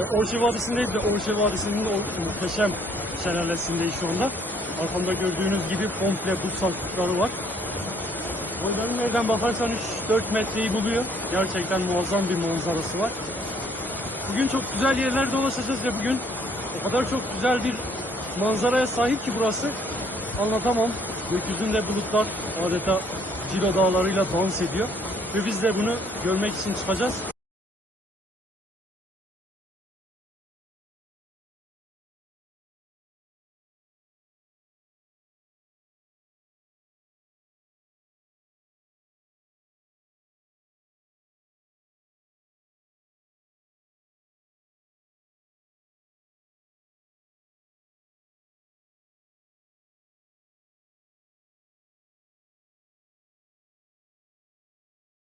Ee, Orşe Vadisi'ndeyiz de Orşe Vadisi'nin o muhteşem şelalesindeyiz şu anda. Arkamda gördüğünüz gibi komple buz sarkıtları var. Boyları nereden bakarsan 3-4 metreyi buluyor. Gerçekten muazzam bir manzarası var. Bugün çok güzel yerler dolaşacağız ve bugün o kadar çok güzel bir manzaraya sahip ki burası. Anlatamam. Gökyüzünde bulutlar adeta Cilo dağlarıyla dans ediyor. Ve biz de bunu görmek için çıkacağız.